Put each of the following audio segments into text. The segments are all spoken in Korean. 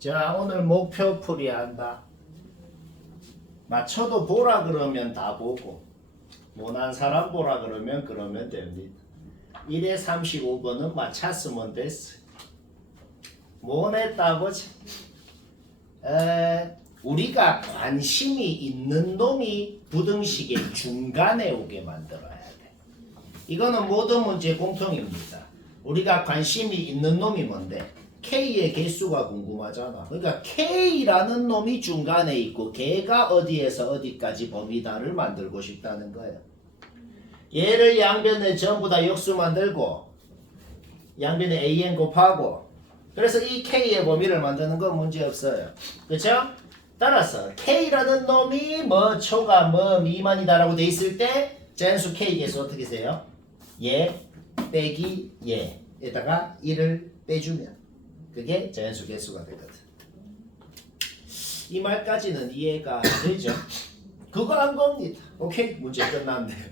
자, 오늘 목표 풀이한다. 맞춰도 보라 그러면 다 보고 못한 사람 보라 그러면 됩니다. 1에 35번은 맞췄으면 됐어. 못했다 보자. 우리가 관심이 있는 놈이 부등식의 중간에 오게 만들어야 돼. 이거는 모든 문제 공통입니다. 우리가 관심이 있는 놈이 뭔데? K의 개수가 궁금하잖아. 그러니까 K라는 놈이 중간에 있고 걔가 어디에서 어디까지 범위다를 만들고 싶다는 거예요. 얘를 양변에 전부 다 역수 만들고 양변에 AN 곱하고 그래서 이 K의 범위를 만드는 건 문제 없어요. 그렇죠? 따라서 K라는 놈이 뭐 초가 뭐 미만이다라고 돼 있을 때 자연수 K 개수 어떻게 세요? 얘 빼기 얘에다가 1을 빼주면 그게 자연수 개수가 되거든. 이 말까지는 이해가 되죠? 그거 한 겁니다. 오케이? 문제 끝났네요.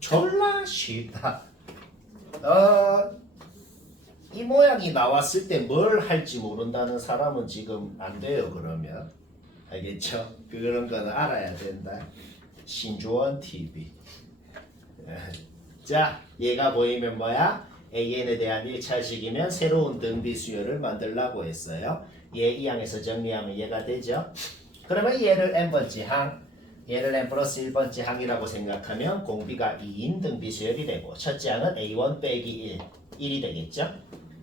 졸라 쉽다. 이 모양이 나왔을 때 뭘 할지 모른다는 사람은 지금 안 돼요. 그러면 알겠죠? 그런 거는 알아야 된다. 신조원 TV. 자, 얘가 보이면 뭐야? AN에 대한 1차식이면 새로운 등비 수열을 만들라고 했어요. 얘 이 항에서 정리하면 얘가 되죠. 그러면 얘를 n번째 항, 얘를 n 플러스 1번째 항이라고 생각하면 공비가 2인 등비 수열이 되고 첫째 항은 A1 빼기 1이 되겠죠.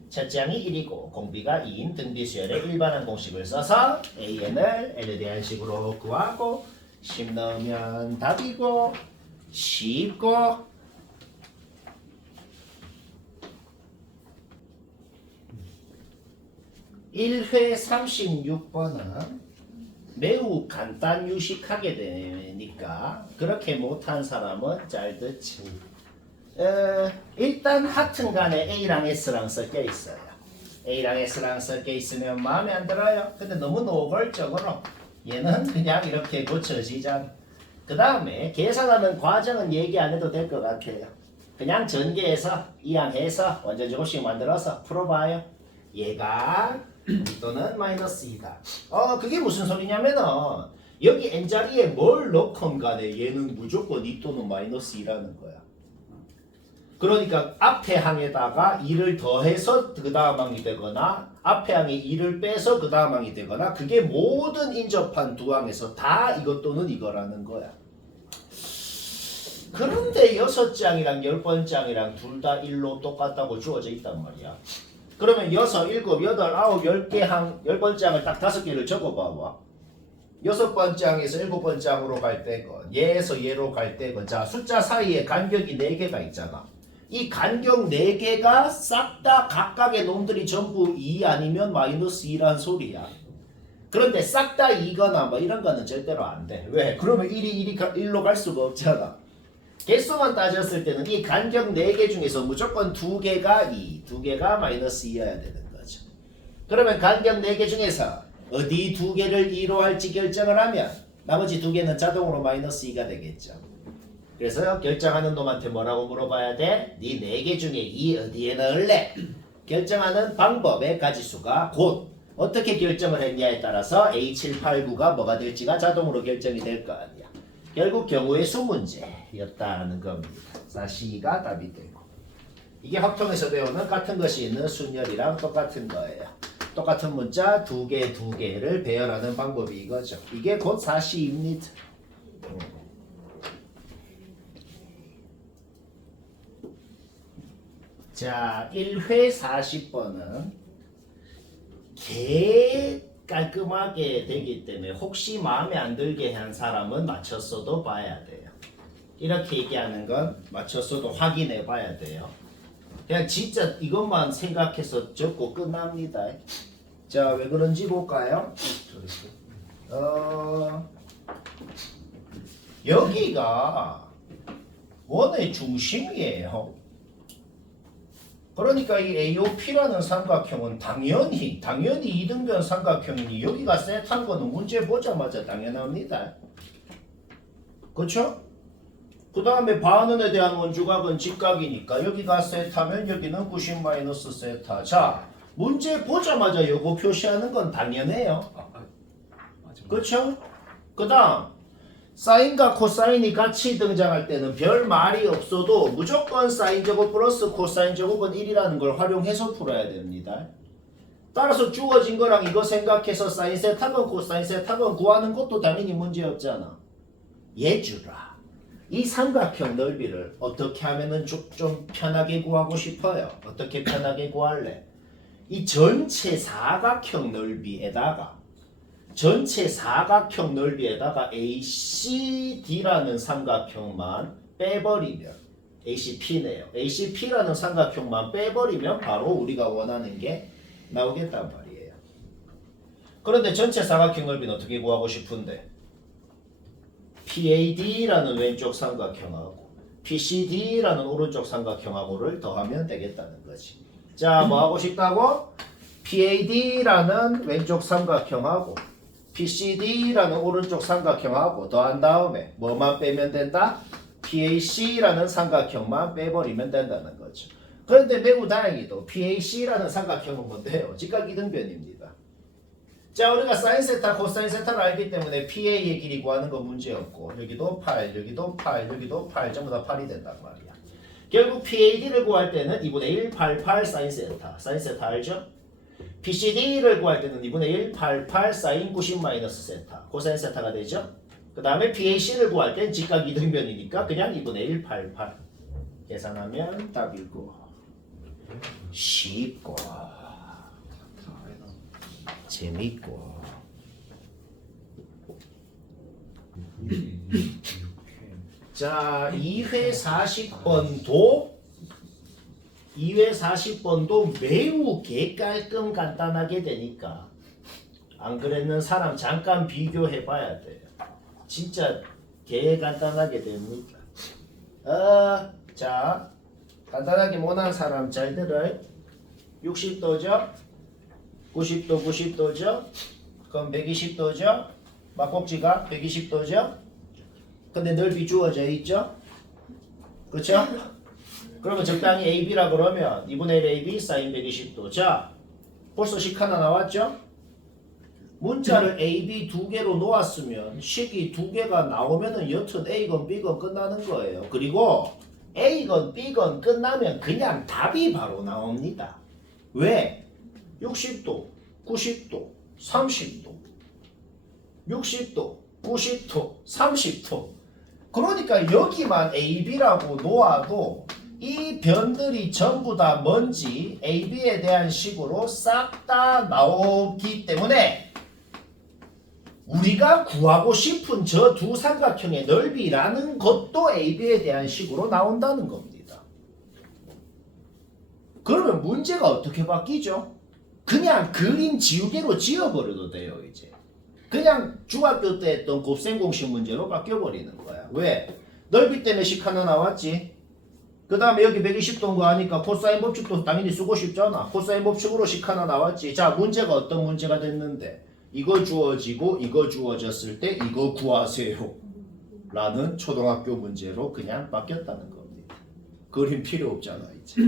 첫째 항이 1이고 공비가 2인 등비 수열의 일반항 공식을 써서 AN을 n에 대한 식으로 구하고 10 넣으면 답이고 쉽고 1회 36번은 매우 간단 유식하게 되니까 그렇게 못한 사람은 잘 듣지. 일단 하여튼 간에 A랑 S랑 섞여 있어요. A랑 S랑 섞여 있으면 마음에 안 들어요. 근데 너무 노골적으로 얘는 그냥 이렇게 고쳐지잖아. 그 다음에 계산하는 과정은 얘기 안 해도 될 것 같아요. 그냥 전개해서 이항해서 완전 조금씩 만들어서 풀어봐요. 얘가 또는 마이너스 2다. 그게 무슨 소리냐면은 여기 n자리에 뭘 넣건 간에 얘는 무조건 2 또는 마이너스 2라는 거야. 그러니까 앞에 항에다가 2를 더해서 그 다음 항이 되거나 앞에 항에 2를 빼서 그 다음 항이 되거나 그게 모든 인접한 두 항에서 다 이것 또는 이거라는 거야. 그런데 6장이랑 10번장이랑 둘 다 1로 똑같다고 주어져 있단 말이야. 그러면 6, 7, 8, 9, 10개 항, 10번장을 딱 5개를 적어봐봐. 6번장에서 7번장으로 갈 때건, 얘에서 얘로 갈 때건, 자, 숫자 사이에 간격이 4개가 있잖아. 이 간격 4개가 싹 다 각각의 놈들이 전부 2 아니면 마이너스 2란 소리야. 그런데 싹 다 2거나 뭐 이런 거는 절대로 안 돼. 왜? 그러면 1로 갈 수가 없잖아. 개수만 따졌을 때는 이 간격 4개 중에서 무조건 2개가 2, 2개가 마이너스 2여야 되는 거죠. 그러면 간격 4개 중에서 어디 2개를 2로 할지 결정을 하면 나머지 2개는 자동으로 마이너스 2가 되겠죠. 그래서 결정하는 놈한테 뭐라고 물어봐야 돼? 네 4개 중에 2 어디에 넣을래? 결정하는 방법의 가지수가 곧 어떻게 결정을 했냐에 따라서 A789가 뭐가 될지가 자동으로 결정이 될 거 아니야. 결국 경우의 수 문제였다는 겁니다. 4C가 답이 되고 이게 확통에서 배우는 같은 것이 있는 순열이랑 똑같은 거예요. 똑같은 문자 2개를 배열하는 방법이 이거죠. 이게 곧 4C입니다. 자, 1회 40번은 깔끔하게 되기 때문에 혹시 마음에 안 들게 한 사람은 맞췄어도 봐야 돼요. 이렇게 얘기하는 건 맞췄어도 확인해 봐야 돼요. 그냥 진짜 이것만 생각해서 적고 끝납니다. 자, 왜 그런지 볼까요? 여기가 원의 중심이에요. 그러니까 이 AOP라는 삼각형은 당연히 이등변 삼각형이니 여기가 셋한 거는 문제 보자마자 당연합니다. 그렇죠? 그 다음에 반원에 대한 원주각은 직각이니까 여기가 셋하면 여기는 90 마이너스 세타. 자, 문제 보자마자 요거 표시하는 건 당연해요. 맞아. 그렇죠? 그 다음 사인과 코사인이 같이 등장할 때는 별 말이 없어도 무조건 사인 제곱 플러스 코사인 제곱은 1이라는 걸 활용해서 풀어야 됩니다. 따라서 주어진 거랑 이거 생각해서 사인 세탑은 코사인 세탑은 구하는 것도 당연히 문제 없잖아. 예주라. 이 삼각형 넓이를 어떻게 하면은 좀 편하게 구하고 싶어요? 어떻게 편하게 구할래? 이 전체 사각형 넓이에다가 ACD라는 삼각형만 빼버리면 ACP네요. ACP라는 삼각형만 빼버리면 바로 우리가 원하는 게 나오겠단 말이에요. 그런데 전체 사각형 넓이는 어떻게 구하고 싶은데 PAD라는 왼쪽 삼각형하고 PCD라는 오른쪽 삼각형하고를 더하면 되겠다는 거지. 자, 뭐 하고 싶다고? PAD라는 왼쪽 삼각형하고 PCD라는 오른쪽 삼각형하고 더한 다음에 뭐만 빼면 된다? PAC라는 삼각형만 빼버리면 된다는 거죠. 그런데 매우 다행히도 PAC라는 삼각형은 뭔데요? 직각이등변입니다. 자, 우리가 사인 세타, 코사인 세타를 알기 때문에 PA의 길이 구하는 건 문제없고 여기도 8, 여기도 8, 여기도 8 전부 다 8이 된단 말이야. 결국 PAD를 구할 때는 2분의 1, 8, 8 사인 세타. 사인 세타 알죠? PCD를 구할 때는 2분의 1, 8, 8 사인 90 마이너스 세타. 코사인 세타가 되죠? 그 다음에 PAC를 구할 땐 직각 이등변이니까 그냥 2분의 1, 8, 8. 계산하면 답이고 쉽고 재밌고 자 2회 40번도 매우 개깔끔 간단하게 되니까 안 그랬는 사람 잠깐 비교해 봐야 돼요. 진짜 개 간단하게 됩니다. 자 간단하게 못한 사람 잘 들어요. 60도죠? 90도 90도죠? 그럼 120도죠? 막꼭지가 120도죠? 근데 넓이 주어져 있죠? 그렇죠? 그러면 적당히 AB라 그러면 2분의 1 AB 사인 120도. 자, 벌써 식 하나 나왔죠? 문자를 AB 두 개로 놓았으면 식이 두 개가 나오면은 여튼 A건 B건 끝나는 거예요. 그리고 A건 B건 끝나면 그냥 답이 바로 나옵니다. 왜? 60도, 90도, 30도, 60도, 90도, 30도. 그러니까 여기만 AB라고 놓아도 이 변들이 전부 다 뭔지 AB에 대한 식으로 싹 다 나오기 때문에 우리가 구하고 싶은 저 두 삼각형의 넓이라는 것도 AB에 대한 식으로 나온다는 겁니다. 그러면 문제가 어떻게 바뀌죠? 그냥 그림 지우개로 지워버려도 돼요. 이제 그냥 중학교 때 했던 곱셈 공식 문제로 바뀌어버리는 거야. 왜? 넓이 때문에 식 하나 나왔지. 그 다음에 여기 120도인 거 아니까 코사인 법칙도 당연히 쓰고 싶잖아. 코사인 법칙으로 식 하나 나왔지. 자, 문제가 어떤 문제가 됐는데 이거 주어지고 이거 주어졌을 때 이거 구하세요 라는 초등학교 문제로 그냥 바뀌었다는 겁니다. 그림 필요 없잖아 이제.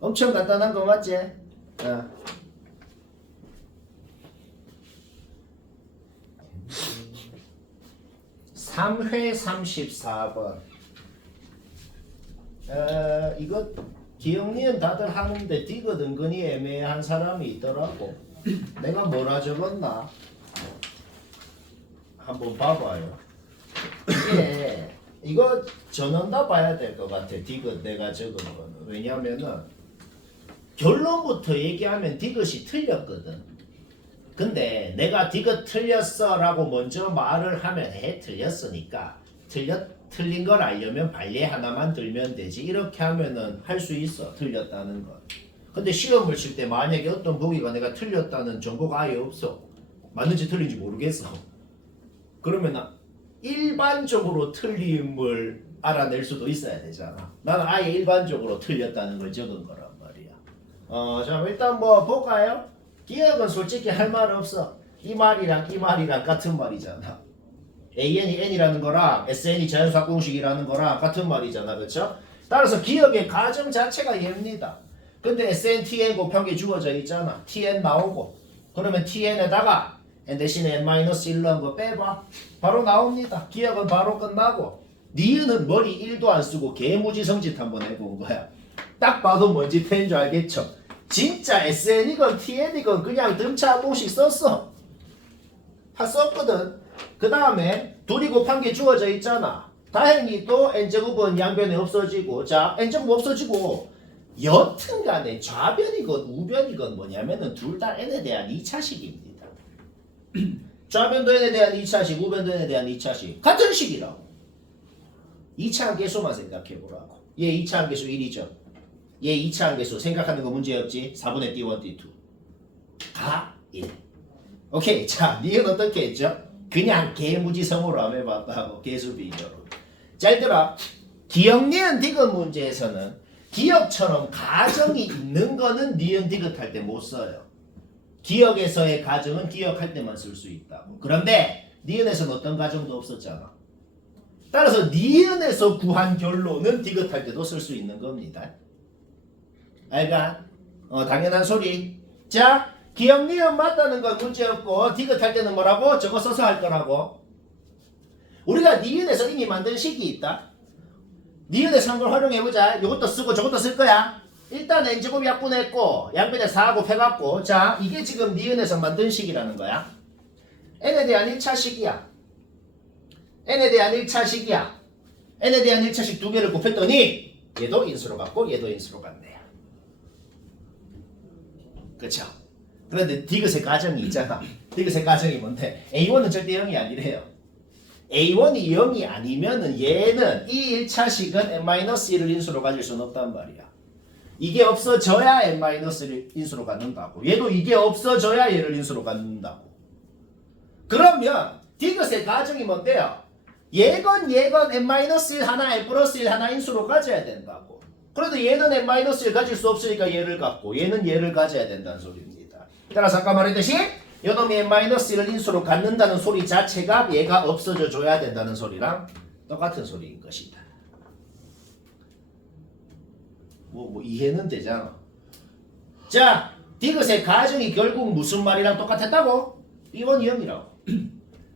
엄청 간단한 거 맞지? 3회 34번. 이거 기억니은 다들 하는데 디귿 은근히 애매한 사람이 있더라고. 내가 뭐라 적었나? 한번 봐봐요. 이거 전원다 봐야 될 것 같아. 디귿 내가 적은 거는. 왜냐면은 결론부터 얘기하면 디귿이 틀렸거든. 근데 내가 디귿 틀렸어 라고 먼저 말을 하면 틀렸으니까 틀린 걸 알려면 발레 하나만 들면 되지. 이렇게 하면은 할 수 있어. 틀렸다는 건. 근데 시험을 칠 때 만약에 어떤 보기가 내가 틀렸다는 정보가 아예 없어. 맞는지 틀린지 모르겠어. 그러면 일반적으로 틀림을 알아낼 수도 있어야 되잖아. 나는 아예 일반적으로 틀렸다는 걸 적은 거란 말이야. 자, 일단 뭐 볼까요? 기억은 솔직히 할 말 없어. 이 말이랑 같은 말이잖아. AN이 N이라는 거랑 SN이 자연수학 공식이라는 거랑 같은 말이잖아. 그렇죠? 따라서 기억의 과정 자체가 얘입니다. 근데 SN, TN 곱한 게 주어져 있잖아. TN 나오고. 그러면 TN에다가 N 대신에 N-1 한 거 빼봐. 바로 나옵니다. 기억은 바로 끝나고. 니은은 머리 1도 안 쓰고 개무지성짓 한번 해본 거야. 딱 봐도 뭔지 팬 줄 알겠죠? 진짜 SN이건 TN이건 그냥 등차 한 번씩 썼어. 다 썼거든. 그 다음에 둘이 곱한 게 주어져 있잖아. 다행히 또 n제곱은 양변에 없어지고, 자 n제곱 없어지고, 여튼간에 좌변이건 우변이건 뭐냐면은 둘 다 n에 대한 2차식입니다. 좌변도 n에 대한 2차식, 우변도 n에 대한 2차식 같은 식이라고. 2차 함계수만 생각해보라고. 얘 2차 함계수 1이죠. 얘 2차 함계수 생각하는 거 문제없지. 4분의 D1, D2 가 1. 오케이. 자, 니은 어떻게 했죠? 그냥 개무지성으로 한번 해봤다고. 개수비교로. 자, 얘들아, 기억 니은 디귿 문제에서는 기억처럼 가정이 있는 거는 니은 디귿 할 때 못 써요. 기억에서의 가정은 기억할 때만 쓸 수 있다고. 그런데 니은에서는 어떤 가정도 없었잖아. 따라서 니은에서 구한 결론은 디귿 할 때도 쓸 수 있는 겁니다. 알가? 당연한 소리. 자, 기억 니은 맞다는 건 문제없고 디귿 할 때는 뭐라고? 저거 써서 할 거라고. 우리가 니은에서 이미 만든 식이 있다. 니은에서 한 걸 활용해보자. 이것도 쓰고 저것도 쓸 거야. 일단 n제곱 약분했고 양변에 4하고 해갖고, 자 이게 지금 니은에서 만든 식이라는 거야. n에 대한 1차식이야. n에 대한 1차식이야. n에 대한 1차식 두 개를 곱했더니 얘도 인수로 갔고 얘도 인수로 갔네요. 그쵸? 그런데 디귿의 가정이 있잖아. 디귿의 가정이 뭔데? A1은 절대 0이 아니래요. A1이 0이 아니면은 얘는 이 1차식은 N-1을 인수로 가질 수는 없단 말이야. 이게 없어져야 N-를 인수로 갖는다고. 얘도 이게 없어져야 얘를 인수로 갖는다고. 그러면 디귿의 가정이 뭔데요? 얘건 N-1 하나, N+1 하나 인수로 가져야 된다고. 그래도 얘는 N-1을 가질 수 없으니까 얘를 갖고 얘는 얘를 가져야 된다는 소리입니다. 따라서 아까 말했듯이 요놈이 N-1을 인수로 갖는다는 소리 자체가 얘가 없어져 줘야 된다는 소리랑 똑같은 소리인 것이다. 뭐 이해는 되잖아. 자, 디귿의 가정이 결국 무슨 말이랑 똑같았다고? B1이 0이라고.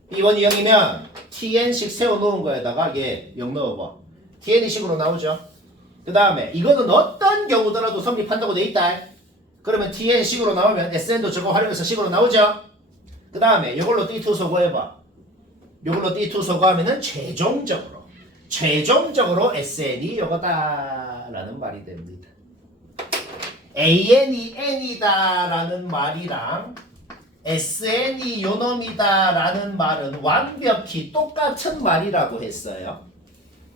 B1이 0이면 TN식 세워놓은 거에다가 얘 0 넣어봐. TN이 식으로 나오죠. 그 다음에 이거는 어떤 경우더라도 성립한다고 돼 있다. 그러면 TN 식으로 나오면 SN도 저거 활용해서 식으로 나오죠. 그 다음에 이걸로 D2 소거해봐. 이걸로 D2 소거하면은 최종적으로 SN이 요거다 라는 말이 됩니다. AN이 N이다 라는 말이랑 SN이 요놈이다 라는 말은 완벽히 똑같은 말이라고 했어요.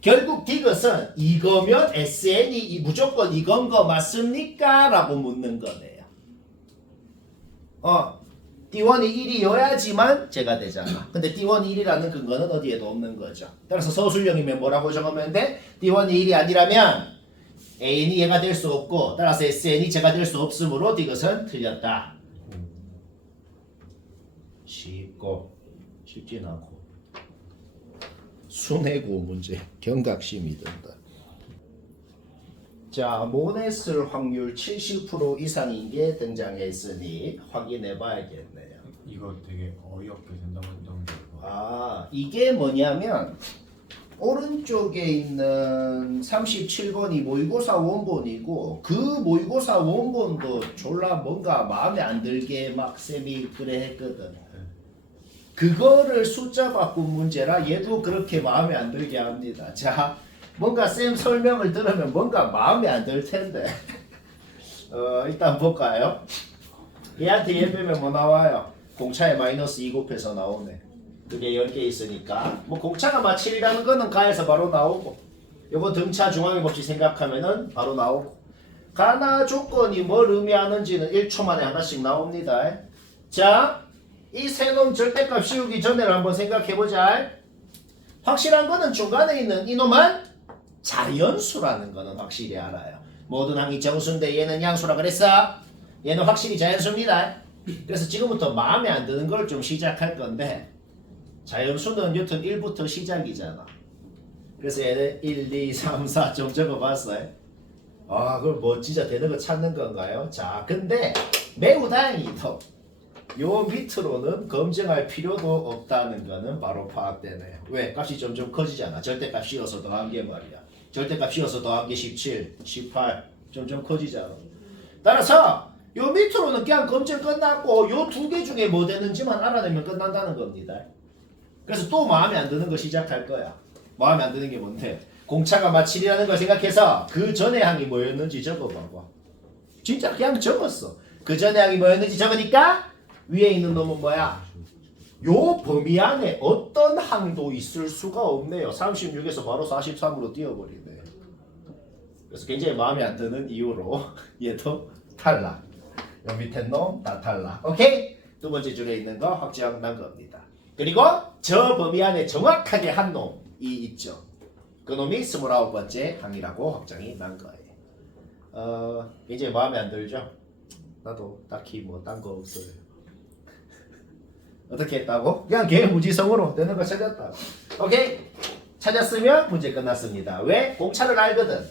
결국 디귿은 이거면 SN이 무조건 이건 거 맞습니까? 라고 묻는 거네요. D1이 1이어야지만 제가 되잖아. 근데 D1이 1이라는 근거는 어디에도 없는 거죠. 따라서 서술형이면 뭐라고 적으면 돼? D1이 1이 아니라면 An이 얘가 될 수 없고 따라서 SN이 제가 될 수 없으므로 디귿은 틀렸다. 쉽진 않고 순회고 문제 경각심이 든다. 자, 모네쓸 확률 70% 이상인 게 등장했으니 확인해 봐야겠네요. 이거 되게 어이없게 된다고 했던 거. 이게 뭐냐면 오른쪽에 있는 37번이 모의고사 원본이고 그 모의고사 원본도 졸라 뭔가 마음에 안 들게 막 쌤이 그래 했거든. 그거를 숫자 바꾼 문제라 얘도 그렇게 마음에 안 들게 합니다. 자, 뭔가 쌤 설명을 들으면 뭔가 마음에 안 들 텐데 일단 볼까요? 얘한테 얘 빼면 뭐 나와요? 공차에 마이너스 2 곱해서 나오네. 그게 10개 있으니까 뭐 공차가 막 7이라는 거는 가에서 바로 나오고 요거 등차 중앙의 법칙 생각하면은 바로 나오고 가나 조건이 뭘 의미하는지는 1초 만에 하나씩 나옵니다. 자, 이 세 놈 절대값 씌우기 전에를 한번 생각해보자. 확실한 거는 중간에 있는 이놈은 자연수라는 거는 확실히 알아요. 모든 항이 정수인데 얘는 양수라 그랬어. 얘는 확실히 자연수입니다. 그래서 지금부터 마음에 안 드는 걸 좀 시작할 건데 자연수는 여튼 1부터 시작이잖아. 그래서 얘는 1, 2, 3, 4 좀 적어봤어요. 아, 그럼 뭐 진짜 되는 거 찾는 건가요? 자, 근데 매우 다행히도 요 밑으로는 검증할 필요도 없다는 거는 바로 파악되네요. 왜? 값이 점점 커지잖아. 절대값 씌워서 더한 게 말이야. 절대값 씌워서 더한 게 17, 18 점점 커지잖아. 따라서 요 밑으로는 그냥 검증 끝났고 요 두 개 중에 뭐 되는지만 알아내면 끝난다는 겁니다. 그래서 또 마음에 안 드는 거 시작할 거야. 마음에 안 드는 게 뭔데? 공차가 마칠이라는 걸 생각해서 그 전에 항이 뭐였는지 적어봐봐. 진짜 그냥 적었어. 그 전에 항이 뭐였는지 적으니까 위에 있는 놈은 뭐야? 요 범위 안에 어떤 항도 있을 수가 없네요. 36에서 바로 43으로 뛰어버리네. 그래서 굉장히 마음에 안 드는 이유로 얘도 탈락. 요 밑에 놈 다 탈락. 오케이? 두 번째 줄에 있는 거 확정 난 겁니다. 그리고 저 범위 안에 정확하게 한 놈이 있죠. 그 놈이 29번째 항이라고 확정이 난 거예요. 굉장히 마음에 안 들죠? 나도 딱히 뭐 딴 거 없어요. 어떻게 했다고? 그냥 개무지성으로 되는 거 찾았다. 오케이? 찾았으면 문제 끝났습니다. 왜? 공차를 알거든.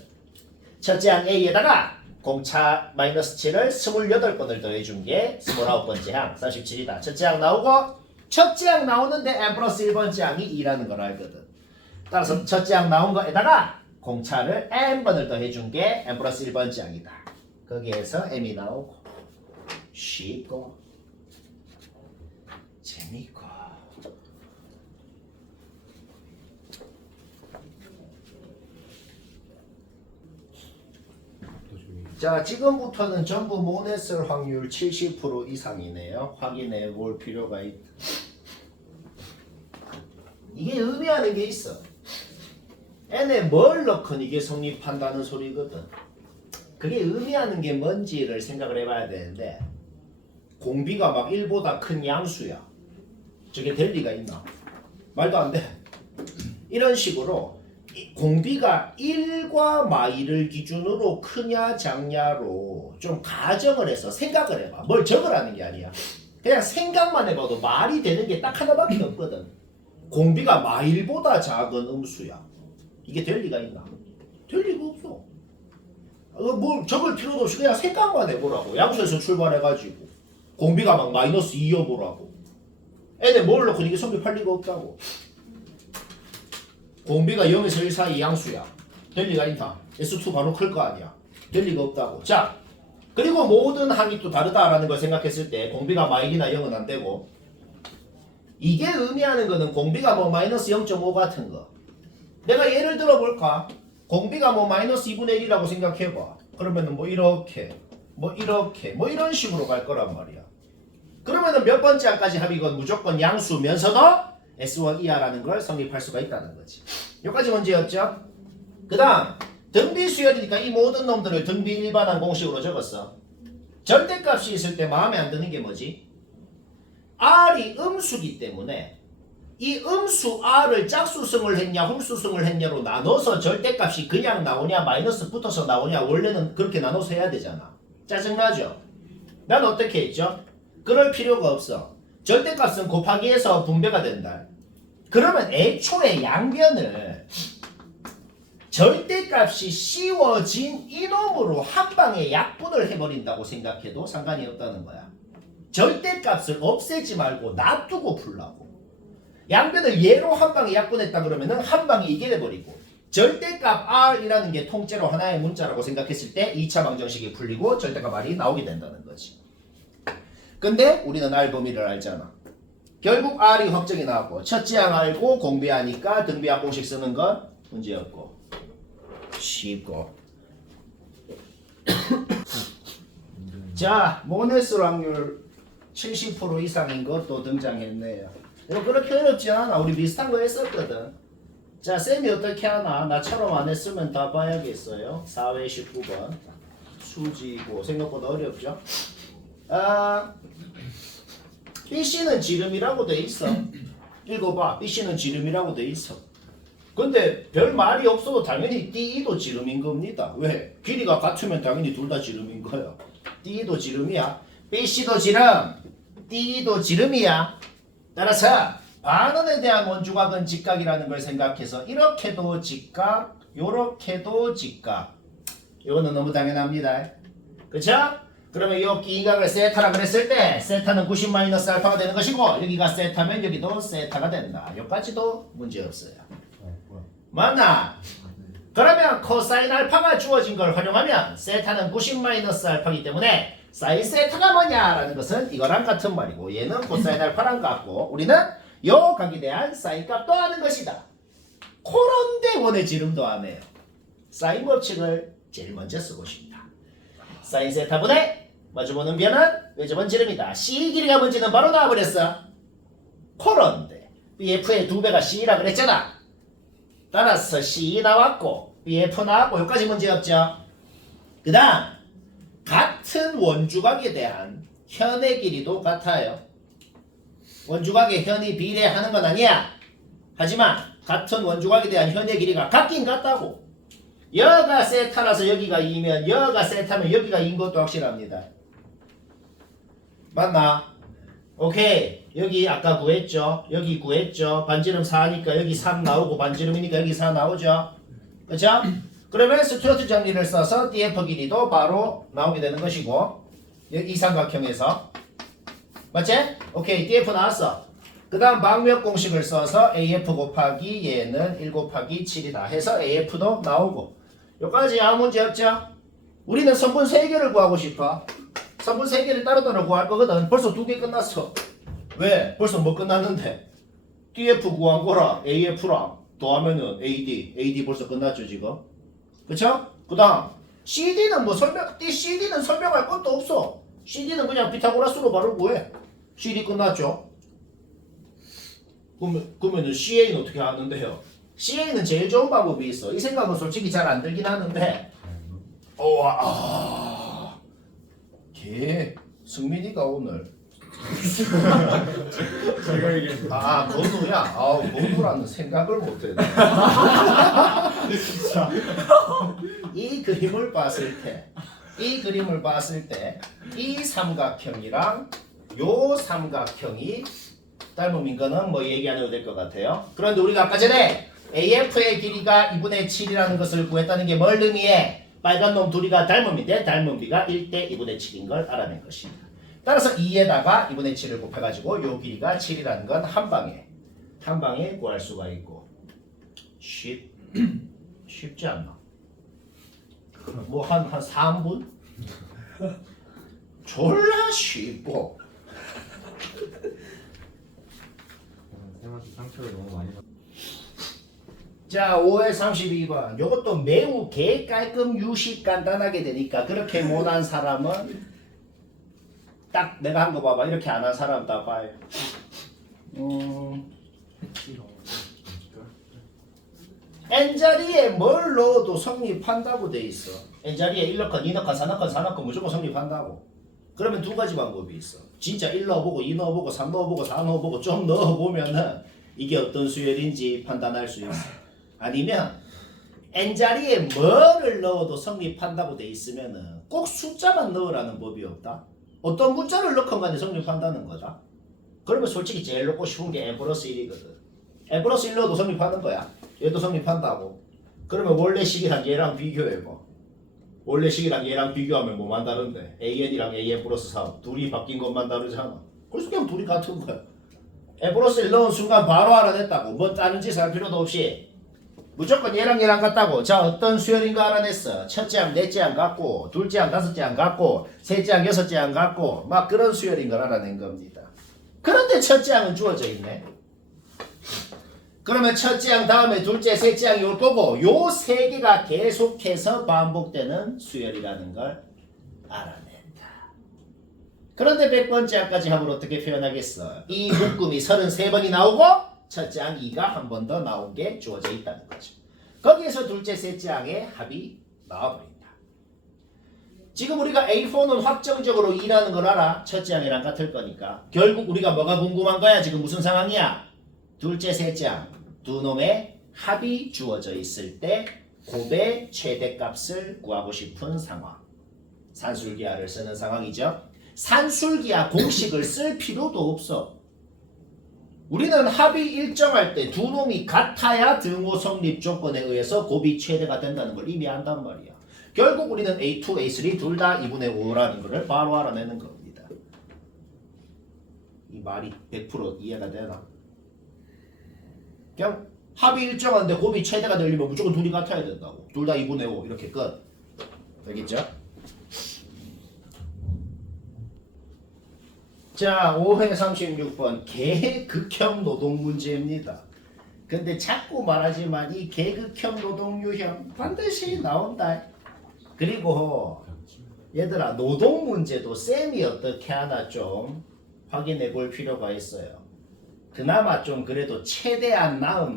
첫째 항 A에다가 공차 마이너스 7을 28번을 더해준 게 29번째 항 37이다. 첫째 항 나오고 첫째 항 나오는데 n 플러스 1번째 항이 2라는 걸 알거든. 따라서 첫째 항 나온 거에다가 공차를 n번을 더해준 게 n 플러스 1번째 항이다. 거기에서 m이 나오고 쉽고 재밌고 자, 지금부터는 전부 모냈을 확률 70% 이상이네요. 확인해 볼 필요가 있다. 이게 의미하는 게 있어. n에 뭘 넣건 이게 성립한다는 소리거든. 그게 의미하는 게 뭔지를 생각을 해봐야 되는데 공비가 막 1보다 큰 양수야. 저게 될 리가 있나? 말도 안 돼. 이런 식으로 공비가 1과 마이를 기준으로 크냐 작냐로 좀 가정을 해서 생각을 해봐. 뭘 적으라는 게 아니야. 그냥 생각만 해봐도 말이 되는 게 딱 하나밖에 없거든. 공비가 마일보다 작은 음수야. 이게 될 리가 있나? 될 리가 없어. 뭘 적을 필요도 없이 그냥 생각만 해보라고. 양수에서 출발해가지고 공비가 막 마이너스 2여보라고. n에 뭘 넣고 이게 성립할 리가 없다고. 공비가 0에서 1 사이 양수야. 될 리가 있나? S2 바로 클 거 아니야. 될 리가 없다고. 자, 그리고 모든 항이 또 다르다라는 걸 생각했을 때 공비가 마일이나 0은 안 되고 이게 의미하는 거는 공비가 뭐 마이너스 0.5 같은 거. 내가 예를 들어 볼까? 공비가 뭐 마이너스 2분의 1이라고 생각해봐. 그러면은 뭐 이렇게 뭐 이렇게 뭐 이런 식으로 갈 거란 말이야. 그러면은 몇 번째 항까지 합이건 무조건 양수면서도 S1 이하라는 걸 성립할 수가 있다는 거지. 여기까지 문제였죠? 그 다음 등비 수열이니까 이 모든 놈들을 등비 일반항 공식으로 적었어. 절대값이 있을 때 마음에 안 드는 게 뭐지? R이 음수기 때문에 이 음수 R을 짝수승을 했냐 홀수승을 했냐로 나눠서 절대값이 그냥 나오냐 마이너스 붙어서 나오냐 원래는 그렇게 나눠서 해야 되잖아. 짜증나죠? 난 어떻게 했죠? 그럴 필요가 없어. 절대값은 곱하기해서 분배가 된다. 그러면 애초에 양변을 절대값이 씌워진 이놈으로 한 방에 약분을 해버린다고 생각해도 상관이 없다는 거야. 절대값을 없애지 말고 놔두고 풀라고. 양변을 얘로 한 방에 약분했다 그러면은 한 방에 이게 돼버리고 절대값 R이라는 게 통째로 하나의 문자라고 생각했을 때 2차 방정식이 풀리고 절대값 R이 나오게 된다는 거지. 근데 우리는 R 범위를 알잖아. 결국 R이 확정이 나왔고 첫째 항 알고 공비하니까 등비항 공식 쓰는 건 문제였고 쉽고 자 모네스 확률 70% 이상인 것도 등장했네요. 이거 그렇게 어렵지 않아. 우리 비슷한 거 했었거든. 자 쌤이 어떻게 하나 나처럼 안 했으면 다 봐야겠어요. 4회 19번 수지고 생각보다 어렵죠. BC는 지름이라고 돼 있어. 읽어봐. BC는 지름이라고 돼 있어. 근데 별 말이 없어도 당연히 DE도 지름인 겁니다. 왜? 길이가 같으면 당연히 둘 다 지름인 거야. DE도 지름이야. BC도 지름, DE도 지름이야. 따라서 반원에 대한 원주각은 직각이라는 걸 생각해서 이렇게도 직각, 요렇게도 직각. 이거는 너무 당연합니다. 그쵸? 그러면 이 기각을 세타라 그랬을 때 세타는 90 마이너스 알파가 되는 것이고 여기가 세타면 여기도 세타가 된다. 여기까지도 문제없어요. 뭐야? 맞나? 그러면 코사인 알파가 주어진 걸 활용하면 세타는 90 마이너스 알파이기 때문에 사인 세타가 뭐냐라는 것은 이거랑 같은 말이고 얘는 코사인 알파랑 같고 우리는 요 각에 대한 사인 값도 아는 것이다. 그런데 원의 지름도 안 해요. 사인 법칙을 제일 먼저 쓰고 싶다. 사인 세타분의 마주보는 변은 외접은 지름이다. C 길이가 뭔지는 바로 나와버렸어. 그런데 BF의 2배가 C라 그랬잖아. 따라서 C 나왔고 BF 나왔고 여기까지 문제없죠. 그 다음 같은 원주각에 대한 현의 길이도 같아요. 원주각의 현이 비례하는 건 아니야. 하지만 같은 원주각에 대한 현의 길이가 같긴 같다고. 여가 세타라서 여기가 2면 여가 세타면 여기가 2인 것도 확실합니다. 맞나? 오케이. 여기 아까 구했죠. 여기 구했죠. 반지름 4니까 여기 3 나오고 반지름이니까 여기 4 나오죠. 그쵸? 그러면 스튜어트 정리를 써서 DF 길이도 바로 나오게 되는 것이고 이 삼각형에서 맞지? 오케이. DF 나왔어. 그 다음 방몇 공식을 써서 AF 곱하기 얘는 1 곱하기 7이다 해서 AF도 나오고 여기까지 아무 문제 없죠? 우리는 선분 3개를 구하고 싶어. 선분 3개를 따로따로 구할 거거든. 벌써 2개 끝났어. 왜? 벌써 뭐 끝났는데? DF 구한 거랑 AF랑 더하면은 AD 벌써 끝났죠 지금? 그쵸? 그 다음 CD는 뭐 CD는 설명할 것도 없어. CD는 그냥 피타고라스로 바로 구해. CD 끝났죠? 그러면은 CA는 어떻게 하는데요? CA는 제일 좋은 방법이 있어. 이 생각은 솔직히 잘 안 들긴 하는데 걔 승민이가 오늘 제가 이게 건우야. 건우라는 생각을 못했네. 진짜 이 그림을 봤을 때 이 삼각형이랑 요 삼각형이 닮음인 거는 뭐 얘기 안 해도 될 것 같아요. 그런데 우리가 아까 전에 AF의 길이가 2분의 7이라는 것을 구했다는 게 뭘 의미해? 빨간 놈 둘이가 닮음인데 닮음비가 1대 2분의 7인 걸 알아낸 것입니다. 따라서 2에다가 2분의 7을 곱해가지고 요 길이가 7이라는 건 한 방에 구할 수가 있고 쉽지 않나? 뭐 한 3분? 졸라 쉽고 쌤한테 상처를 너무 많이 받. 자 5회 32번 요것도 매우 개깔끔 유식 간단하게 되니까 그렇게 못한 사람은 딱 내가 한 거 봐봐 이렇게 안 한 사람 다 봐요. n자리에 뭘 넣어도 성립한다고 돼 있어. n자리에 1 넣건 2 넣건 4 넣건 4 넣건 무조건 성립한다고. 그러면 두 가지 방법이 있어. 진짜 1 넣어보고 2 넣어보고 3 넣어보고 4 넣어보고 좀 넣어보면은 이게 어떤 수열인지 판단할 수 있어. 아니면 n자리에 뭐를 넣어도 성립한다고 돼 있으면은 꼭 숫자만 넣으라는 법이 없다. 어떤 문자를 넣건 간에 성립한다는 거다. 그러면 솔직히 제일 넣고 싶은 게 n 플러스 1이거든. n 플러스 1 넣어도 성립하는 거야. 얘도 성립한다고. 그러면 원래 식이랑 얘랑 비교해봐. 원래 식이랑 얘랑 비교하면 뭐만 다른데? AN이랑 AN 플러스 3 둘이 바뀐 것만 다르잖아. 그래서 그냥 둘이 같은 거야. n 플러스 1 넣은 순간 바로 알아냈다고. 뭐 다른 짓을 할 필요도 없이 무조건 얘랑 같다고. 자 어떤 수열인 거 알아냈어. 첫째 항 넷째 항 같고 둘째 항 다섯째 항 같고 셋째 항 여섯째 항 같고 막 그런 수열인 걸 알아낸 겁니다. 그런데 첫째 항은 주어져 있네. 그러면 첫째 항 다음에 둘째 셋째 항이 올 거고 요 세 개가 계속해서 반복되는 수열이라는 걸 알아낸다. 그런데 100번째 항까지 하면 어떻게 표현하겠어? 이 묶음이 33번이 나오고 첫째 항 2가 한 번 더 나온 게 주어져 있다는 거죠. 거기에서 둘째 셋째 항의 합이 나와버린다. 지금 우리가 A4는 확정적으로 2라는 걸 알아. 첫째 항이랑 같을 거니까. 결국 우리가 뭐가 궁금한 거야? 지금 무슨 상황이야? 둘째 셋째 항 두 놈의 합이 주어져 있을 때 곱의 최대값을 구하고 싶은 상황. 산술기하를 쓰는 상황이죠. 산술기하 공식을 쓸 필요도 없어. 우리는 합이 일정할 때 두 놈이 같아야 등호 성립 조건에 의해서 곱이 최대가 된다는 걸 이미 안단 말이야. 결국 우리는 A2, A3 둘 다 2분의 5라는 것을 바로 알아내는 겁니다. 이 말이 100% 이해가 되나? 그냥 합이 일정한데 곱이 최대가 되려면 무조건 둘이 같아야 된다고. 둘 다 2분의 5 이렇게 끝. 알겠죠? 자, 5회 36번 계극형 노동 문제입니다. 근데 자꾸 말하지만 이 계극형 노동 유형 반드시 나온다. 그리고 얘들아 노동 문제도 쌤이 어떻게 하나 좀 확인해 볼 필요가 있어요. 그나마 좀 그래도 최대한 나은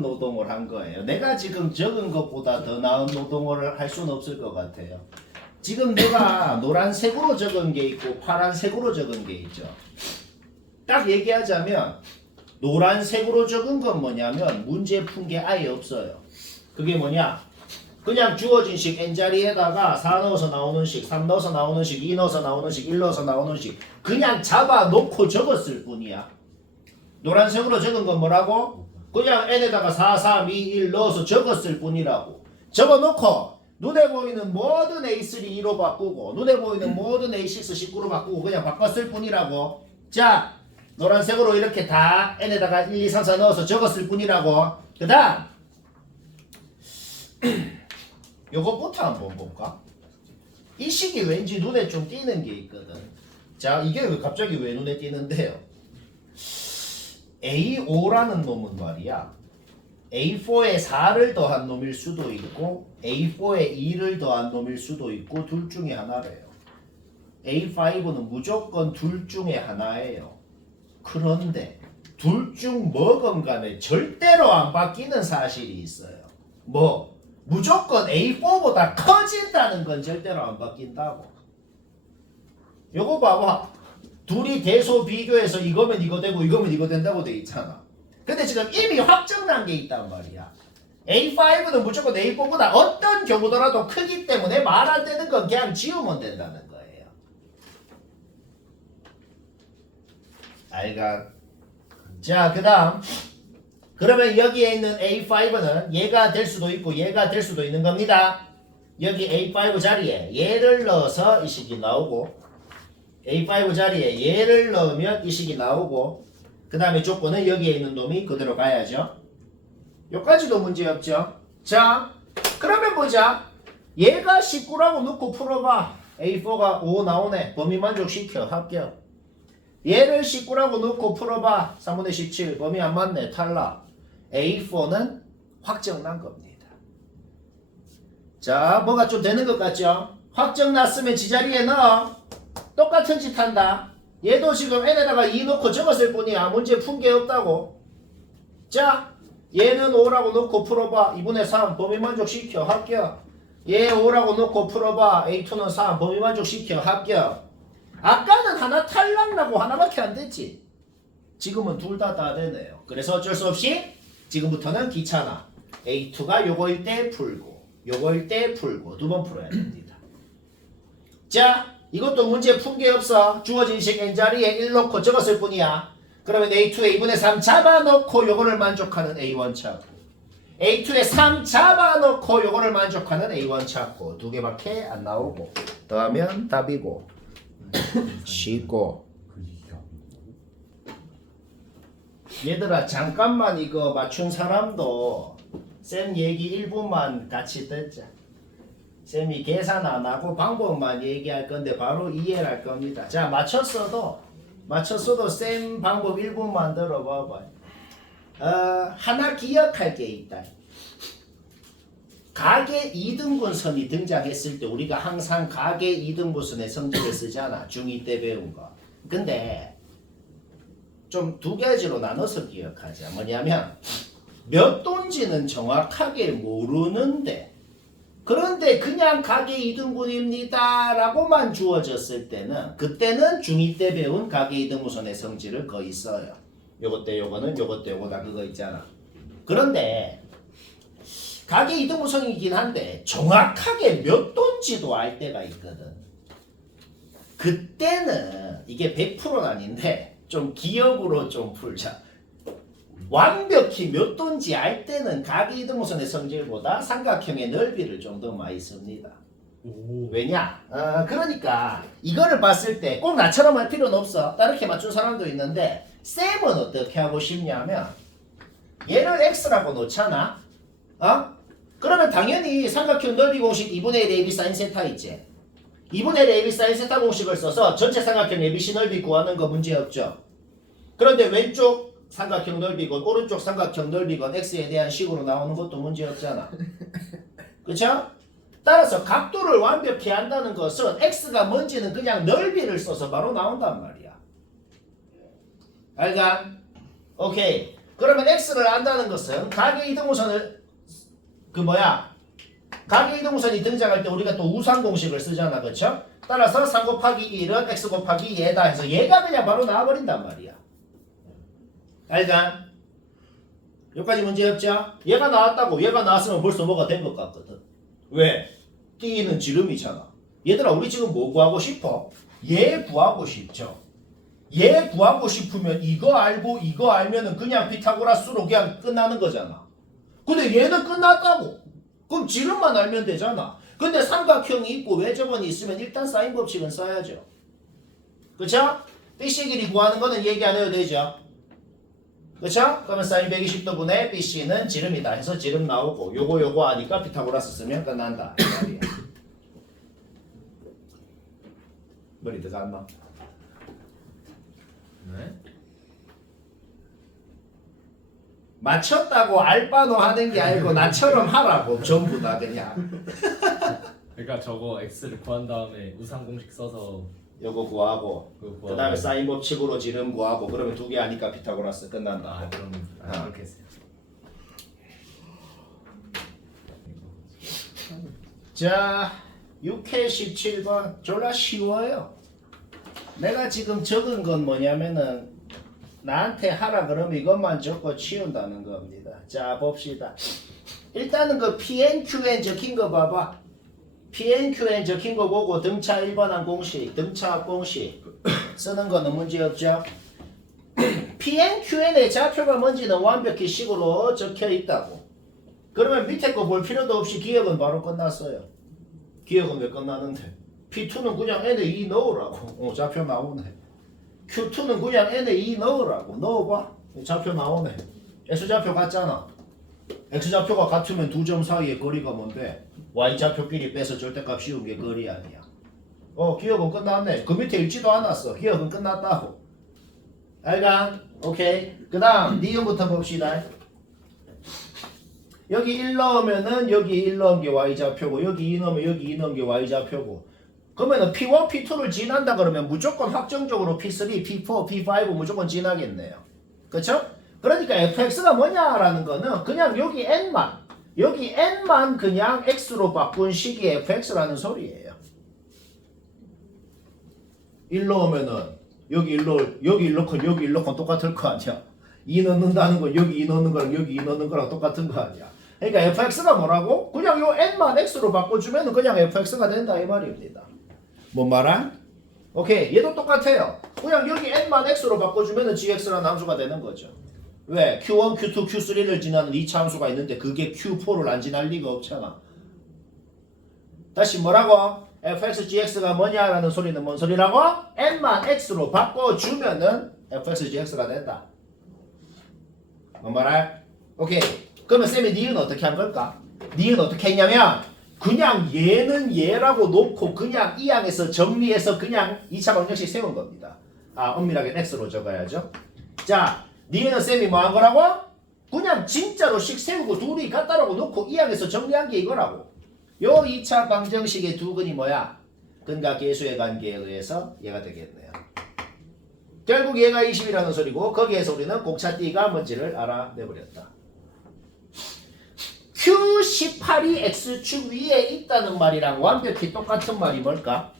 노동을 한 거예요. 내가 지금 적은 것보다 더 나은 노동을 할 수는 없을 것 같아요. 지금 내가 노란색으로 적은 게 있고 파란색으로 적은 게 있죠. 딱 얘기하자면 노란색으로 적은 건 뭐냐면 문제 푼 게 아예 없어요. 그게 뭐냐? 그냥 주어진 식 n자리에다가 4 넣어서 나오는 식, 3 넣어서 나오는 식, 2 넣어서 나오는 식, 1 넣어서 나오는 식 그냥 잡아놓고 적었을 뿐이야. 노란색으로 적은 건 뭐라고? 그냥 n에다가 4, 3, 2, 1 넣어서 적었을 뿐이라고. 적어놓고 눈에 보이는 모든 A3 2로 바꾸고 눈에 보이는 모든 A6 19로 바꾸고 그냥 바꿨을 뿐이라고. 자, 노란색으로 이렇게 다 n에다가 1, 2, 3, 4 넣어서 적었을 뿐이라고. 그 다음 요것부터 한번 볼까? 이 식이 왠지 눈에 좀 띄는 게 있거든. 자, 이게 왜 갑자기 왜 눈에 띄는데요? A5라는 놈은 말이야. A4에 4를 더한 놈일 수도 있고 A4에 2를 더한 놈일 수도 있고 둘 중에 하나래요. A5는 무조건 둘 중에 하나예요. 그런데 둘 중 뭐건 간에 절대로 안 바뀌는 사실이 있어요. 뭐? 무조건 A4보다 커진다는 건 절대로 안 바뀐다고. 요거 봐봐. 둘이 대소 비교해서 이거면 이거 되고 이거면 이거 된다고 돼 있잖아. 근데 지금 이미 확정난 게 있단 말이야. A5는 무조건 A4보다 어떤 경우더라도 크기 때문에 말 안 되는 건 그냥 지우면 된다는 거예요. 알가? 자, 그 다음 그러면 여기에 있는 A5는 얘가 될 수도 있고 얘가 될 수도 있는 겁니다. 여기 A5 자리에 얘를 넣어서 이 식이 나오고 A5 자리에 얘를 넣으면 이 식이 나오고 그 다음에 조건은 여기에 있는 놈이 그대로 가야죠. 여기까지도 문제없죠. 자, 그러면 보자. 얘가 19라고 넣고 풀어봐. A4가 5 나오네. 범위 만족시켜. 합격. 얘를 19라고 넣고 풀어봐. 3분의 17. 범위 안 맞네. 탈락. A4는 확정난 겁니다. 자, 뭐가 좀 되는 것 같죠? 확정났으면 지자리에 넣어. 똑같은 짓 한다. 얘도 지금 n에다가 2 넣고 적었을 뿐이야. 문제 푼 게 없다고. 자, 얘는 5라고 넣고 풀어봐. 2분의 3 범위 만족시켜. 합격. 얘 5라고 넣고 풀어봐. A2는 3 범위 만족시켜. 합격. 아까는 하나 탈락나고 하나밖에 안 됐지. 지금은 둘 다 되네요. 그래서 어쩔 수 없이 지금부터는 귀찮아. A2가 요거일 때 풀고 요거일 때 풀고 두 번 풀어야 됩니다. 자, 이것도 문제 푼 게 없어. 주어진 식 n자리에 1 넣고 적었을 뿐이야. 그러면 A2에 2분의 3 잡아놓고 요거를 만족하는 A1 찾고 A2에 3 잡아놓고 요거를 만족하는 A1 찾고 두 개밖에 안 나오고 더하면 답이고 쉽고. 얘들아 잠깐만 이거 맞춘 사람도 쌤 얘기 1분만 같이 듣자. 쌤이 계산 안 하고 방법만 얘기할 건데 바로 이해를 할 겁니다. 자, 맞췄어도 쌤 방법 1분만 들어봐봐. 하나 기억할 게 있다. 가계 2등분선이 등장했을 때 우리가 항상 가계 2등분선의 성질을 쓰잖아. 중2 때 배운 거. 근데 좀 두 가지로 나눠서 기억하자. 뭐냐면 몇 돈지는 정확하게 모르는데 그런데 그냥 가계 2등분입니다 라고만 주어졌을 때는 그때는 중2 때 배운 가계 2등분선의 성질을 거의 써요. 요것 때 요거는 요것 때 요거다 그거 있잖아. 그런데 가계 2등분선이긴 한데 정확하게 몇 돈지도 알 때가 있거든. 그때는 이게 100%는 아닌데 좀 기억으로 좀 풀자. 완벽히 몇 도인지 알 때는 각이등호선의 성질보다 삼각형의 넓이를 좀 더 많이 씁니다. 오. 왜냐? 그러니까 이거를 봤을 때 꼭 나처럼 할 필요는 없어. 다르게 맞춘 사람도 있는데 쌤은 어떻게 하고 싶냐면 얘를 x라고 놓잖아. 그러면 당연히 삼각형 넓이 공식 2분의 1 AB sin 세타 있지. 2분의 1 AB sin 세타 공식을 써서 전체 삼각형 ABC 넓이 구하는 거 문제 없죠. 그런데 왼쪽 삼각형 넓이건 오른쪽 삼각형 넓이건 x에 대한 식으로 나오는 것도 문제 없잖아. 그쵸? 따라서 각도를 완벽히 한다는 것은 x가 뭔지는 그냥 넓이를 써서 바로 나온단 말이야. 알가? 오케이. 그러면 x를 안다는 것은 각의 이등호선을 각의 이등호선이 등장할 때 우리가 또 우상 공식을 쓰잖아. 그쵸? 따라서 3 곱하기 1은 x 곱하기 얘다 해서 얘가 그냥 바로 나와버린단 말이야. 알가? 여기까지 문제 없죠? 얘가 나왔다고 얘가 나왔으면 벌써 뭐가 된 것 같거든. 왜? D는 지름이잖아. 얘들아 우리 지금 뭐 구하고 싶어? 얘 구하고 싶죠. 얘 구하고 싶으면 이거 알고 이거 알면은 그냥 피타고라스로 그냥 끝나는 거잖아. 근데 얘는 끝났다고. 그럼 지름만 알면 되잖아. 근데 삼각형이 있고 외접원이 있으면 일단 사인 법칙은 써야죠. 그쵸? BC 길이 구하는 거는 얘기 안 해도 되죠. 그쵸? 그러면 사인 120도분의 BC는 지름이다 해서 지름 나오고 요거 하니까 피타고라스 쓰면 끝난다. 이 말이야. 머리 들어갔나? 네? 맞췄다고 알바노 하는 게 아니고 나처럼 하라고 전부 다 그냥. 그러니까 저거 x를 구한 다음에 우상 공식 써서 요거 구하고 그거 그 다음에 사인 법칙으로 지름 구하고 그러면 두 개 하니까 피타고라스 끝난다. 아 그럼 그렇게 했어요. 자 6회 17번 졸라 쉬워요. 내가 지금 적은 건 뭐냐면은 나한테 하라 그러면 이것만 적고 치운다는 겁니다. 자 봅시다. 일단은 그 PNQN 적힌 거 봐봐. PNQN 적힌 거 보고 등차 1번한 공식, 등차 공식 쓰는 거는 문제 없죠. PNQN의 좌표가 뭔지는 완벽히 식으로 적혀 있다고. 그러면 밑에 거 볼 필요도 없이 기억은 바로 끝났어요. 기억은 왜 끝나는데? P2는 그냥 n에 2 넣으라고. 좌표 나오네. Q2는 그냥 n에 2 넣으라고. 넣어봐. 좌표 나오네. X좌표 같잖아. X좌표가 같으면 두 점 사이의 거리가 뭔데? Y좌표끼리 빼서 절대값 씌운 게 거리 아니야. 기억은 끝났네. 그 밑에 읽지도 않았어. 기억은 끝났다고. 알가? 오케이. 그 다음 니은부터 봅시다. 여기 1 넣으면은 여기 1 넣은 게 Y좌표고 여기 2 넣으면 여기 2 넣은 게 Y좌표고 그러면은 P1, P2를 지난다 그러면 무조건 확정적으로 P3, P4, P5 무조건 지나겠네요. 그쵸? 그러니까 fx가 뭐냐라는 거는 그냥 여기 n만 그냥 x로 바꾼 식이 fx라는 소리예요. 1 넣으면은 여기 1 넣고 여기 1 넣고 똑같을 거 아니야. 2 넣는다는 건 여기 2 넣는 거랑 여기 2 넣는 거랑 똑같은 거 아니야. 그러니까 fx가 뭐라고? 그냥 요 n만 x로 바꿔주면 그냥 fx가 된다 이 말입니다. 뭔 말아? 오케이. 얘도 똑같아요. 그냥 여기 n만 x로 바꿔주면 gx라는 함수가 되는 거죠. 왜? q1, q2, q3를 지나는 2차 함수가 있는데 그게 q4를 안 지날 리가 없잖아. 다시 뭐라고? fx, gx가 뭐냐라는 소리는 뭔 소리라고? n만 x로 바꿔주면은 fx, gx가 된다. 뭔 말아? 오케이. 그러면 쌤이 니은 어떻게 한 걸까? 니은 어떻게 했냐면 그냥 얘는 얘라고 놓고 그냥 이 항에서 정리해서 그냥 2차 방정식 세운 겁니다. 엄밀하게 x로 적어야죠. 자, 니은은 쌤이 뭐 한 거라고? 그냥 진짜로 식 세우고 둘이 같다라고 놓고 이 항에서 정리한 게 이거라고. 요 2차 방정식의 두 근이 뭐야? 근과 계수의 관계에 의해서 얘가 되겠네요. 결국 얘가 20이라는 소리고 거기에서 우리는 곡차띠가 뭔지를 알아내버렸다. Q18이 X축 위에 있다는 말이랑 완벽히 똑같은 말이 뭘까?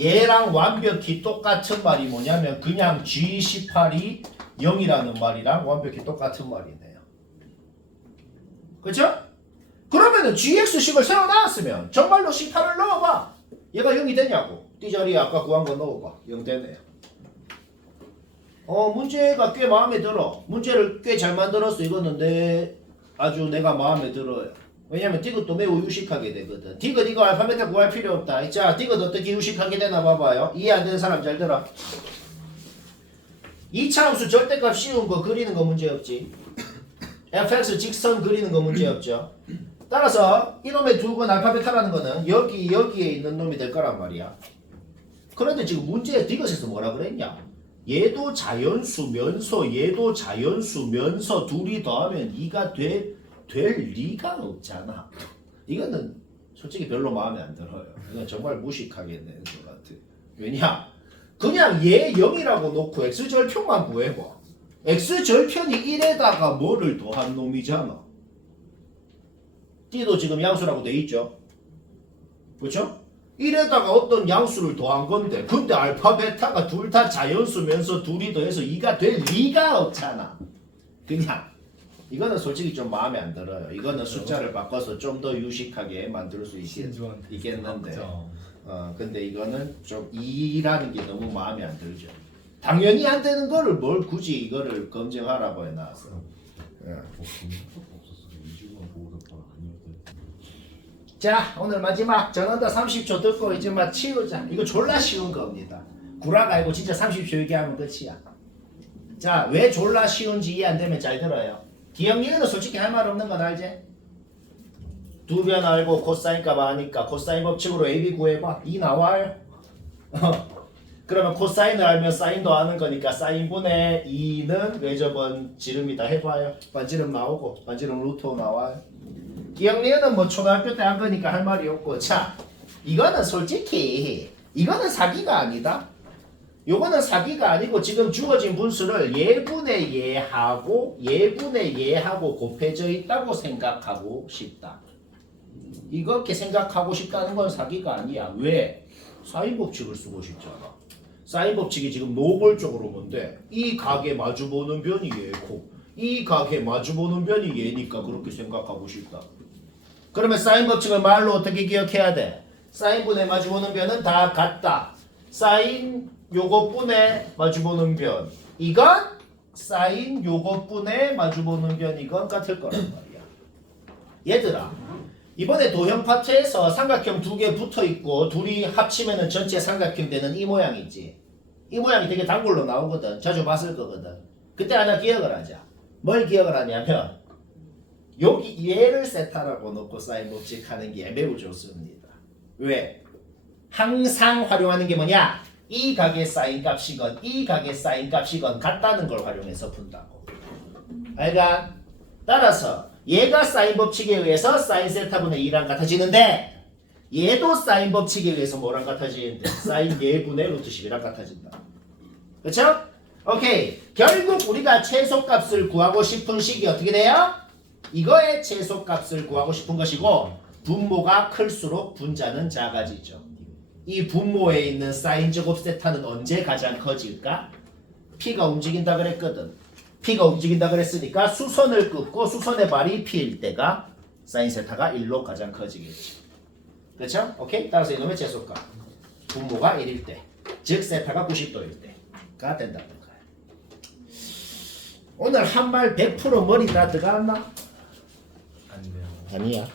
얘랑 완벽히 똑같은 말이 뭐냐면 그냥 G18이 0이라는 말이랑 완벽히 똑같은 말이네요. 그쵸? 그러면은 GX식을 새로 나왔으면 정말로 18을 넣어봐. 얘가 0이 되냐고. D자리에 아까 구한 거 넣어봐. 0 되네요. 문제가 꽤 마음에 들어. 문제를 꽤 잘 만들었어. 이거는 아주 내가 마음에 들어요. 왜냐면 디귿도 매우 유식하게 되거든. 디귿 이거 알파벳 구할 필요 없다. 자, 디귿 어떻게 유식하게 되나 봐봐요. 이해 안 되는 사람 잘 들어. 2차 함수 절대값 씌운 거 그리는 거 문제 없지. fx 직선 그리는 거 문제 없죠. 따라서 이놈의 두 건 알파벳 하라는 거는 여기에 있는 놈이 될 거란 말이야. 그런데 지금 문제에 디귿에서 뭐라 그랬냐? 얘도 자연수면서 얘도 자연수면서 둘이 더하면 2가 될 리가 없잖아. 이거는 솔직히 별로 마음에 안 들어요. 이건 정말 무식하게 되는 것 같아. 왜냐? 그냥 얘 0이라고 놓고 x절편만 구해봐. x절편이 1에다가 뭐를 더한 놈이잖아. t도 지금 양수라고 돼 있죠. 그렇죠? 1에다가 어떤 양수를 더한 건데 근데 알파 베타가 둘 다 자연수면서 둘이 더해서 2가 될 리가 없잖아. 그냥 이거는 솔직히 좀 마음에 안 들어요. 이거는 숫자를 바꿔서 좀 더 유식하게 만들 수 있겠는데 근데 이거는 좀 2라는 게 너무 마음에 안 들죠. 당연히 안 되는 거를 뭘 굳이 이거를 검증하라고 해놨어. 자, 오늘 마지막 전원다 30초 듣고 이제 막 치우자. 이거 졸라 쉬운 겁니다. 구라가 아니고 진짜 30초 얘기하면 끝이야. 자, 왜 졸라 쉬운지 이해 안 되면 잘 들어요. 기억력은 솔직히 할 말 없는 건 알지? 두 변 알고 코사인 값 아니까 코사인 법칙으로 AB 구해봐. 2 나와요. 그러면 코사인을 알면 사인도 아는 거니까 사인분의 2는 외접은 지름이다 해봐요. 반지름 나오고 반지름 루트 나와요. 기억력은 뭐 초등학교 때 한 거니까 할 말이 없고. 자, 이거는 솔직히 이거는 사기가 아니다. 요거는 사기가 아니고 지금 주어진 분수를 예분의 예하고 예분의 예하고 곱해져 있다고 생각하고 싶다. 이렇게 생각하고 싶다는 건 사기가 아니야. 왜? 사인 법칙을 쓰고 싶잖아. 사인 법칙이 지금 노골적으로 뭔데? 이 각에 마주보는 변이 얘고 이 각에 마주보는 변이 얘니까 그렇게 생각하고 싶다. 그러면 사인 법칙을 말로 어떻게 기억해야 돼? 사인분의 마주보는 변은 다 같다. 사인 요것분의 마주보는 변 이건 사인 요것분의 마주보는 변 이건 같을 거란 말이야. 얘들아, 이번에 도형 파트에서 삼각형 두 개 붙어 있고 둘이 합치면은 전체 삼각형 되는 이 모양이지. 이 모양이 되게 단골로 나오거든. 자주 봤을 거거든. 그때 하나 기억을 하자. 뭘 기억을 하냐면 여기 얘를 세타라고 놓고 사인 법칙 하는 게 매우 좋습니다. 왜? 항상 활용하는 게 뭐냐? 이 각의 사인 값이건 이 각의 사인 값이건 같다는 걸 활용해서 푼다고. 알가? 따라서 얘가 사인 법칙에 의해서 사인 세타분의 2랑 같아지는데 얘도 사인 법칙에 의해서 뭐랑 같아지는데 사인 예분의 루트 10이랑 같아진다. 그렇죠? 오케이. 결국 우리가 최소값을 구하고 싶은 식이 어떻게 돼요? 이거의 최소값을 구하고 싶은 것이고 분모가 클수록 분자는 작아지죠. 이 분모에 있는 사인 제곱 세타는 언제 가장 커질까? P가 움직인다 그랬거든. P가 움직인다 그랬으니까 수선을 긋고 수선의 발이 P일 때가 사인 세타가 1로 가장 커지겠지. 그렇죠? 오케이? 따라서 이놈의 최소값 분모가 1일 때, 즉 세타가 90도일 때가 된다는 거야. 오늘 한 말 100% 머리 다 들어갔나? 안 돼요. 아니야.